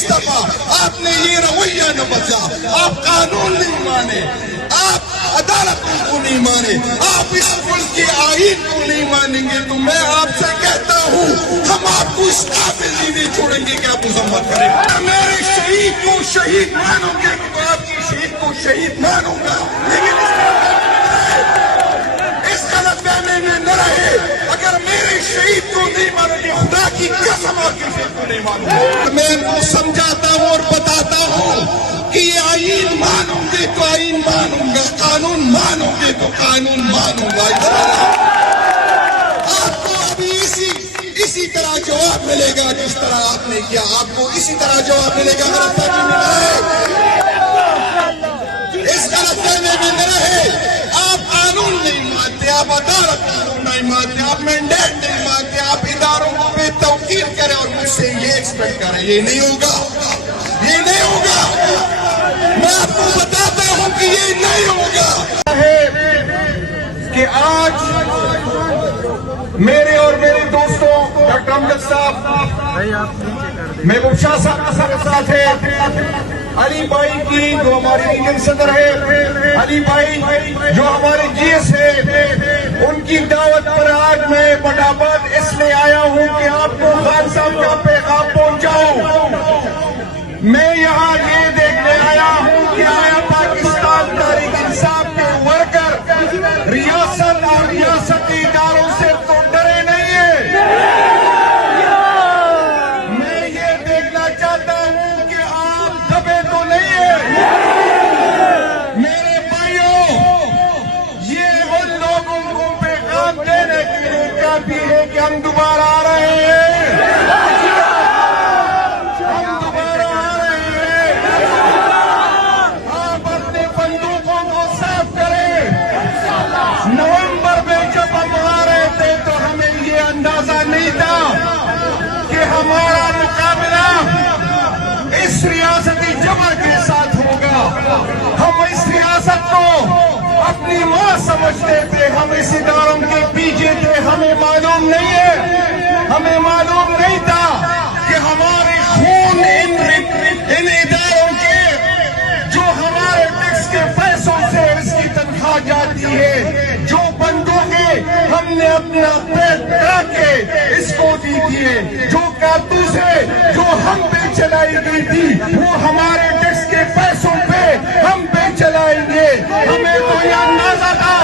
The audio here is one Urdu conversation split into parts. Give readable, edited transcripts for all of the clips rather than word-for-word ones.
اس دفعہ آپ نے یہ رویہ نہ بچا، آپ قانون نہیں مانے، آپ عدالتوں کو نہیں مانے، آپ اس ملک کے آئین کو نہیں مانیں گے، تو میں آپ سے کہتا ہوں ہم آپ کو اس قابل نہیں چھوڑیں گے کہ آپ مذمت کریں۔ میرے شہید کو شہید مانوں گے تو آپ کی شہید کو شہید مانوں گا، لیکن اس غلط فہمی میں نہ رہے۔ اگر میرے شہید کو نہیں مانو گے، خدا کی قسم آپ کے شہید کو نہیں مانوں گا۔ میں ان کو سمجھاتا ہوں اور بتاتا ہوں کہ یہ آئین مانوں گے تو آئین مانوں گا، قانون مانوں گے تو قانون مانوں گا۔ آپ کو ابھی اسی طرح جواب ملے گا جس طرح آپ نے کیا، آپ کو اسی طرح جواب ملے گا۔ میرا فیصلہ میں اس غلط فہمی میں نہ رہے۔ آپ قانون نہیں مانتے، آپ عدالت قانون نہیں مانتے، آپ مینڈیٹ نہیں مانتے، آپ اداروں کو بے توقیر کریں اور مجھ سے یہ ایکسپیکٹ کریں، یہ نہیں ہوگا، یہ نہیں ہوگا۔ میں آپ کو بتاتا ہوں کہ یہ نہیں ہوگا کہ آج میرے اور میرے دوستوں ڈاکٹر امجد صاحب، محبوب شاہ صاحب کے ساتھ ہے، علی بھائی کی جو ہمارے ریجن صدر ہے، علی بھائی جو ہمارے جی ایس ہے، ان کی دعوت پر آج میں پٹاباد اس لیے آیا ہوں کہ آپ کو خان صاحب کا پیغام پہنچاؤں۔ میں یہاں یہ دیکھنے آیا ہوں کہ آیا پاکستان تحریک انصاف کے ورکر ریاست اور ریاستی اداروں سے تو ڈرے نہیں ہیں۔ میں یہ دیکھنا چاہتا ہوں کہ آپ دبے تو نہیں ہیں۔ میرے بھائیوں، یہ ان لوگوں کو پیغام دینے کے لیے کافی ہے کہ ہم دوبارہ آ رہے ہیں، ہم دوبارہ آ رہے ہیں۔ آپ اپنے بندوقوں کو صاف کریں۔ نومبر میں جب ہم آ رہے تھے تو ہمیں یہ اندازہ نہیں تھا کہ ہمارا مقابلہ اس ریاستی جمع کے ساتھ ہوگا۔ ہم اس ریاست کو اپنی ماں سمجھتے تھے، ہم اس اداروں کے پیچھے تھے، ہمیں معلوم نہیں ہے، ہمیں معلوم نہیں تھا کہ ہمارے خون ان اداروں کے جو ہمارے ٹیکس کے پیسوں سے اس کی تنخواہ جاتی ہے، جو بندوقیں ہم نے اپنا پیٹ کرا کے اس کو دی تھی، جو کارتوسیں جو ہم پہ چلائی گئی تھی وہ ہمارے ٹیکس کے پیسوں پہ ہم پہ چلائیں گے۔ ہمیں تو یہ اندازہ تھا۔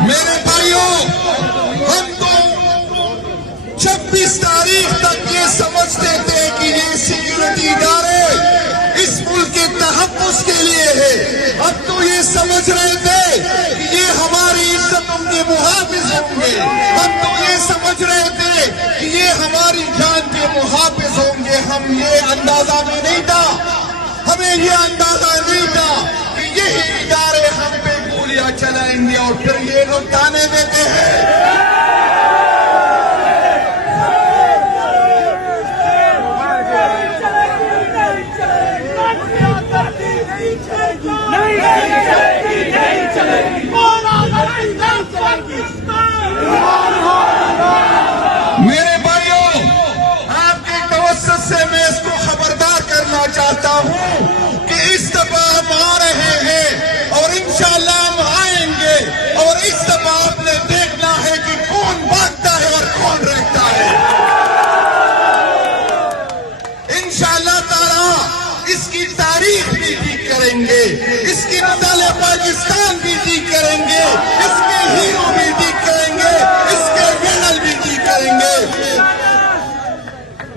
میرے بھائیوں، ہم تو 26 تاریخ تک یہ سمجھتے تھے کہ یہ سیکورٹی ادارے اس ملک کے تحفظ کے لیے ہے۔ اب تو یہ سمجھ رہے تھے کہ یہ ہماری عزتوں کے محافظ ہوں گے، ہم تو یہ سمجھ رہے تھے کہ یہ ہماری جان کے محافظ ہوں گے۔ ہم یہ اندازہ میں نہیں تھا، ہمیں یہ اندازہ نہیں تھا کہ یہی ادارے ہم پہ گولیاں چلائیں گے اور پھر یہ لوگ تانے دیتے ہیں۔ میرے بھائیوں، آپ کے توسط سے میں اس کو خبردار کرنا چاہتا ہوں کہ اس دفعہ ہم آ رہے ہیں اور انشاءاللہ ہم آئیں گے، اور اس دفعہ آپ نے دیکھنا ہے کہ کون بھاگتا ہے اور کون رہتا ہے۔ انشاءاللہ تعالی اس کی تاریخ بھی ٹھیک کریں گے، اس کی مطالعہ پاکستان بھی ٹھیک کریں گے، اس کے ہیرو بھی ٹھیک کریں گے، اس کے ویڈل بھی ٹھیک کریں گے۔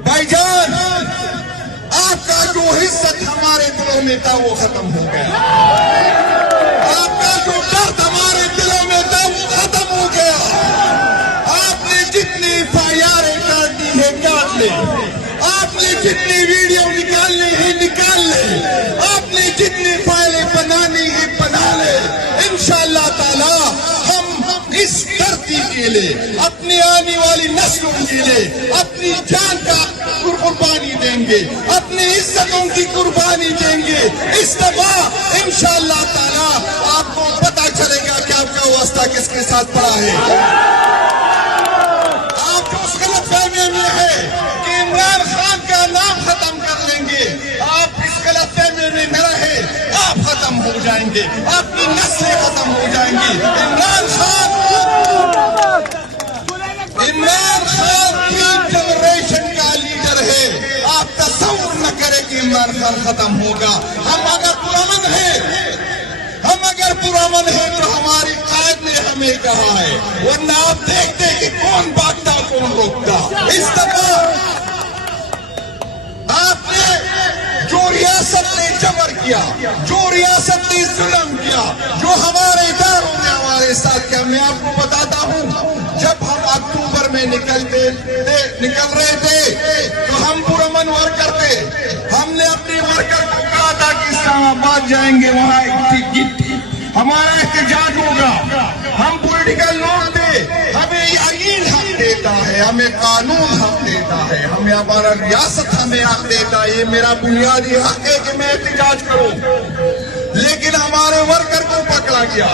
بھائی جان، آپ کا جو عزت ہمارے دلوں میں تھا وہ ختم ہو گیا، آپ کا جو درد ہمارے دلوں میں تھا وہ ختم ہو گیا۔ آپ نے جتنی FIR کاٹی ہے کاٹ لے، آپ نے جتنی ویڈیو نکالنی ہے نکال لے، آپ نے جتنی فائلیں بنانی ہے بنا لے۔ انشاءاللہ تعالی ہم اس دھرتی کے لیے، اپنی آنے والی نسلوں کے لیے اپنی جان کا قربانی دیں گے, اپنی عزتوں کی قربانی دیں گے. اس دفعہ انشاءاللہ تعالیٰ آپ کو پتا چلے گا کہ آپ کا واسطہ کس کے ساتھ پڑا ہے. آپ جو اس غلط فہمی میں ہے کہ عمران خان کا نام ختم کر لیں گے, آپ اس غلط فہمی میں نہ رہے, آپ ختم ہو جائیں گے, آپ کی نسلیں ختم ہو جائیں گی. عمران خان کی جنریشن کا لیڈر ہے. آپ تصور نہ کریں کہ عمران خان ختم ہوگا. ہم اگر پرامن ہیں تو ہماری قائد نے ہمیں کہا ہے, ورنہ آپ دیکھتے کہ کون بھاگتا کون روکتا. اس دفعہ آپ نے جو ریاست نے جبر کیا, جو ریاست نے ظلم کیا, جو ہمارے اداروں نے ہمارے ساتھ کیا, میں آپ کو بتاتا ہوں. جب ہم اکتوبر میں نکل رہے تھے تو ہم پرامن ورکر تھے. ہم نے اپنے ورکر کو کہا تھا کہ اسلام آباد جائیں گے, وہاں ہمارا احتجاج ہوگا. ہم پولیٹیکل لوگ تھے, ہمیں آئین حق دیتا ہے, ہمیں قانون حق دیتا ہے, ہمیں ہمارا ریاست ہمیں حق دیتا ہے. یہ میرا بنیادی حق ہے کہ میں احتجاج کروں. لیکن ہمارے ورکر کو پکڑا گیا,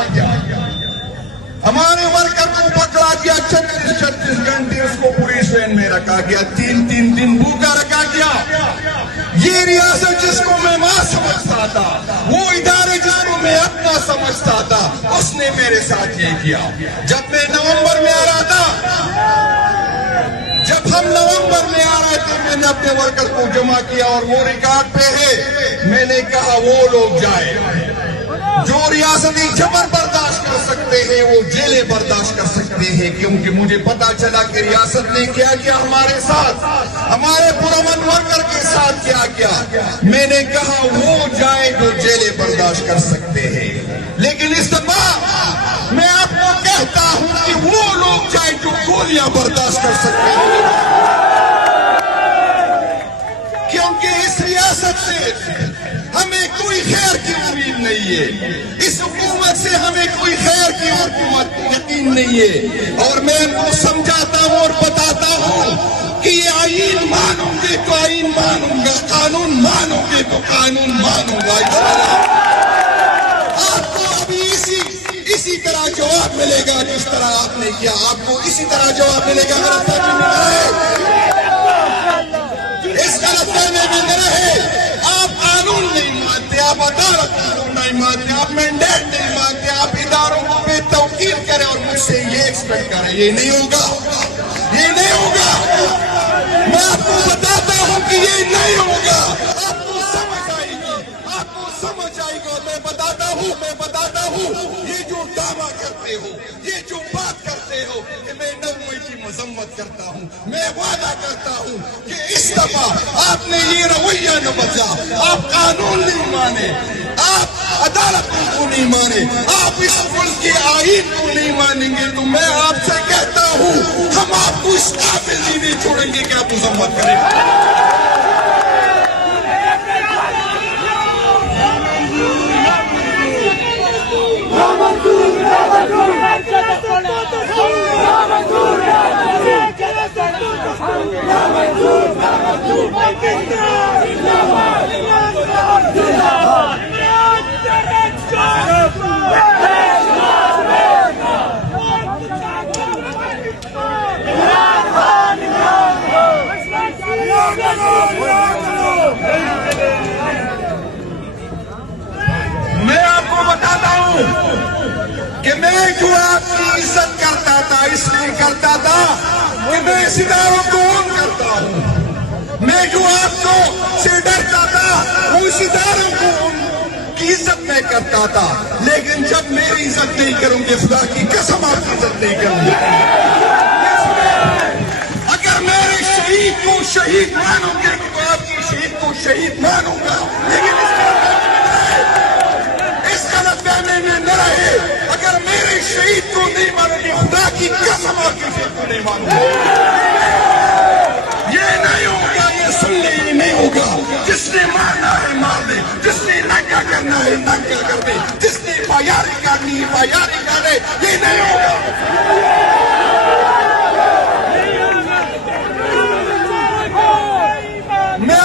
ہمارے ورکر کو پکڑا گیا. 36 گھنٹے اس کو پولیس وین میں رکھا گیا, 3 دن بھوکا رکھا گیا. یہ ریاست جس کو میں ماں سمجھتا تھا, وہ ادارے جس کو میں اپنا سمجھتا تھا, اس نے میرے ساتھ یہ کیا. جب میں نومبر میں آ رہا تھا, جب ہم نومبر میں آ رہے تھے, میں نے اپنے ورکر کو جمع کیا اور وہ ریکارڈ پہ ہے. میں نے کہا وہ لوگ جائیں جو ریاستی جبر برداشت کر سکتے ہیں, وہ جیلیں برداشت کر سکتے ہیں. کیونکہ مجھے پتا چلا کہ ریاست نے کیا کیا ہمارے ساتھ, ہمارے پرامن ورکر کے ساتھ کیا کیا. میں نے کہا وہ جائیں جو جیلیں برداشت کر سکتے ہیں. لیکن اس دفعہ میں آپ کو کہتا ہوں کہ وہ لوگ جائیں جو گولیاں برداشت کر سکتے ہیں. کیونکہ اس ریاست سے ہمیں کوئی خیر کی امید نہیں ہے, اس حکومت سے ہمیں کوئی خیر کی حکومت یقین نہیں ہے. اور میں ان کو سمجھاتا ہوں اور بتاتا ہوں کہ یہ آئین مانوں گے تو آئین مانوں گا, قانون مانوں گے تو قانون مانوں گا. آپ کو ابھی اسی طرح جواب ملے گا جس طرح آپ نے کیا. آپ کو اسی طرح جواب ملے گا. غلط فہمی میں نہ رہے, اس غلط فہمی میں نہ رہے. آپ قانون نہیں مانتے, آپ عدالت قانون نہیں مانتے, آپ مینڈیٹ نہیں مانتے, آپ اداروں کو بے توقیر کریں اور مجھ سے یہ ایکسپیکٹ کریں. یہ نہیں ہوگا, یہ نہیں ہوگا. میں آپ کو بتاتا ہوں کہ یہ نہیں ہوگا. آپ کو سمجھ آئے گی, آپ کو سمجھ آئے گا. میں بتاتا ہوں یہ جو دعویٰ کرتے ہو, یہ جو بات کرتے ہو کہ میں نومئی کی مذمت کرتا ہوں, میں وعدہ کرتا ہوں کہ اس دفعہ آپ نے یہ رویہ نہ بدلا. آپ قانون نہیں مانے, آپ عدالتوں کو نہیں مانے, آپ اس ملک کے آئین کو نہیں مانیں گے, تو میں آپ سے کہتا ہوں ہم آپ کو اس قابل نہیں چھوڑیں گے کہ آپ مذمت کریں. میں آپ کو بتاتا ہوں کہ میں جو آپ کی عزت کرتا تھا اس لیے کرتا تھا کہ میں اس اداروں کو اون کرتا ہوں. میں جو آپ کو سے ڈرتا تھا وہ اس اداروں کو کی عزت میں کرتا تھا. لیکن جب میری عزت نہیں کروں گے, خدا کی قسم آپ کی عزت نہیں کروں گے. اگر میرے شہید کو شہید مانوں گے تو آپ کی شہید کو شہید مانوں گا. لیکن اس غلط فہمی میں نہ رہے. اگر میرے شہید کو نہیں مانو گے, خدا کی قسم آپ کی شہید کو نہیں مانوں گا. یہ نہیں ہوگا, یہ سن لے, یہ نہیں ہوگا. جس نے مارنا ہے مار دے, جس نے ننگا کرنا ہے ننگا کر دے, جس نے پایاری کرنی ہے پایاری کر دے. یہ نہیں ہوگا. میں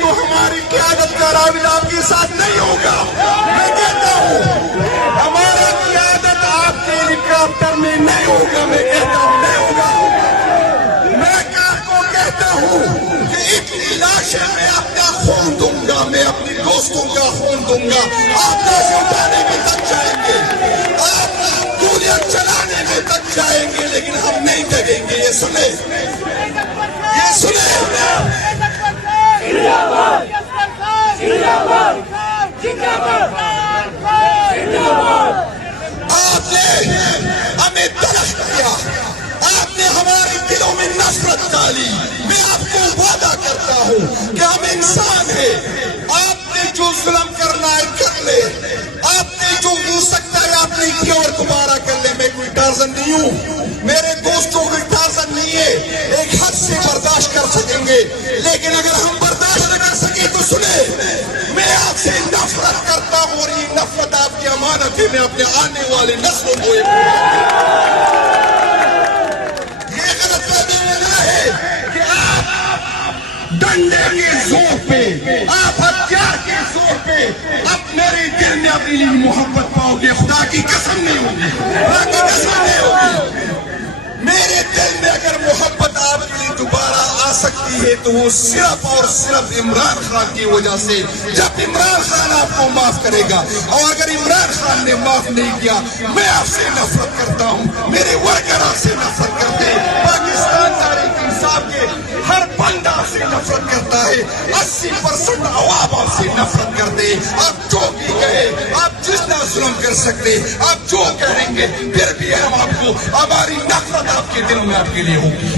تو ہماری قیادت کا راویل آپ کے ساتھ نہیں ہوگا. میں کہتا ہوں ہمارا قیادت آپ کے ہیلی کاپٹر میں نہیں ہوگا. میں کہتا ہوں نہیں ہوگا. میں آپ کو کہتا ہوں کہ اتنی لاشیں میں اپنا خون دوں گا, میں اپنے دوستوں کا خون دوں گا. آپ لاشیں اٹھانے میں تک جائیں گے, آپ گولیاں چلانے میں تک جائیں گے, لیکن ہم نہیں ڈگیں گے. یہ سنیں, یہ سنیں. آپ نے ہمیں تلخ کیا, آپ نے ہمارے دلوں میں نفرت ڈالی. میں آپ کو وعدہ کرتا ہوں کہ ہم انسان ہیں. آپ نے جو ظلم کرنا ہے کر لے, آپ نے جو ہو سکتا ہے آپ نے کیا اور دوبارہ کر لے. میں کوئی ٹارزن نہیں ہوں, میرے دوستوں کوئی ٹارزن نہیں ہے. ایک حد سے برداشت کر سکیں گے, لیکن اگر ہم برداشت نہ کر سکیں تو سنیں, میں آپ سے نفرت کرتا ہوں اور یہ نفرت آپ کی امانت ہے. میں اپنے آنے والے نسلوں کو یہ غلط فہمی میں نہ ہے کہ آپ ڈنڈے کے زور پہ, آپ ہتھیار کے زور پہ اب میرے دل میں اپنی لیے محبت پاؤ گے. خدا کی قسم نہیں ہوگی, خدا کی قسم نہیں ہوگی. میرے دل میں اگر محبت آپ کے لیے دوبارہ آ سکتی ہے تو وہ صرف اور صرف عمران خان کی وجہ سے. جب عمران خان آپ کو معاف کرے گا, اور اگر عمران خان نے معاف نہیں کیا, میں آپ سے نفرت کرتا ہوں, میرے ورکر آپ سے نفرت کرتے ہیں, پاکستان تحریک انصاف کے ہر بندہ آپ سے نفرت کرتا ہے, 80% عوام آپ سے نفرت کرتے ہیں. آپ جو بھی کہے, آپ جتنا ظلم کر سکتے, آپ جو کہیں گے, پھر بھی ہم آپ کو, ہماری نفرت آپ کے دلوں میں آپ کے لیے ہوگی.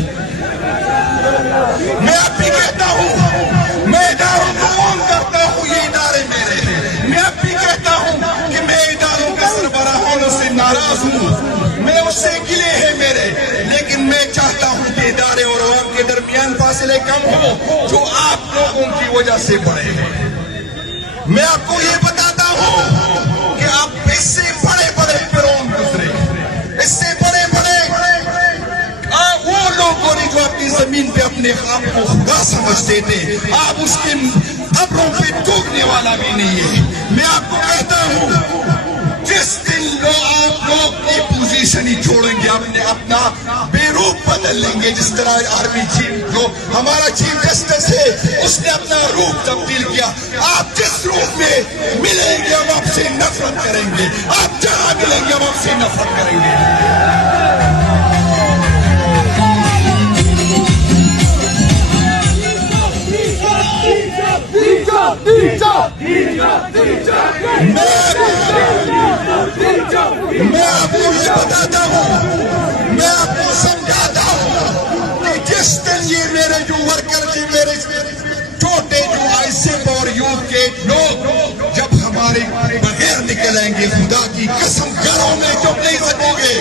میں اب بھی کہتا ہوں, میں اداروں کو عام کرتا ہوں, یہ ادارے میرے ہیں. میں اب بھی کہتا ہوں کہ میں اداروں کا سربراہ ہونے سے ناراض ہوں, میں اس سے گلے ہیں میرے, لیکن میں چاہتا ہوں کہ ادارے اور عوام کے درمیان فاصلے کم ہو جو آپ لوگوں کی وجہ سے بڑھے ہیں. میں آپ کو یہ بتاتا ہوں کہ آپ اس سے بڑے بڑے فرعون گزرے, اس سے بڑے بڑے وہ لوگوں نے جو اپنی زمین پہ اپنے آپ کو خدا سمجھتے تھے, آپ اس کے قبروں پہ ٹوکنے والا بھی نہیں ہے. میں آپ کو کہتا ہوں جس دن آپ لوگ کی پوزیشن ہی چھوڑیں گے, اپنا بے روپ بدل لیں گے, جس طرح آرمی چیف جو ہمارا چیف جسٹس ہے اس نے اپنا روپ تبدیل کیا. آپ جس روپ میں ملیں گے ہم آپ سے نفرت کریں گے, آپ جہاں ملیں گے ہم آپ سے نفرت کریں گے. میں آپ کو یہ بتاتا ہوں, میں آپ کو سمجھاتا ہوں کہ جس دن یہ میرے جو ورکر تھے, میرے چھوٹے جو آئیسپ اور یوتھ کے لوگ جب ہمارے بغیر نکلیں گے, خدا کی قسم گھروں میں چپ نہیں سکو گے.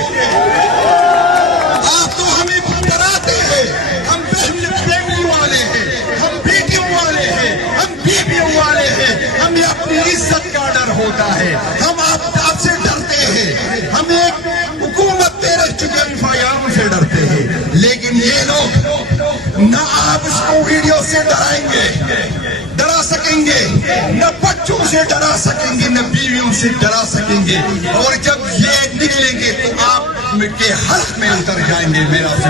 آپ تو ہمیں ڈراتے ہیں, ہم فیملی والے ہیں, ہم بیٹیوں والے ہیں, ہم بیویوں والے ہیں, ہمیں اپنی عزت کا ڈر ہوتا ہے, ہم آپ سے ڈرتے ہیں, ہم ایک حکومت پہ رہ چکے FIR سے ڈرتے ہیں. لیکن یہ لوگ نہ آپ اس کو ویڈیو سے ڈرا سکیں گے, نہ بچوں سے ڈرا سکیں گے, نہ بیویوں سے ڈرا سکیں گے, اور جب یہ نکلیں گے تو آپ کے حلق میں اتر جائیں گے. میرا سے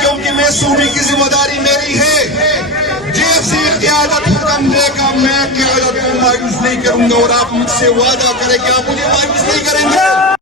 کیونکہ میں صوبے کی ذمہ داری میری ہے. جیسے قیادت حکم دے گا میں قیادت کو مایوس نہیں کروں گا, اور آپ مجھ سے وعدہ کریں کہ آپ مجھے مایوس نہیں کریں گے.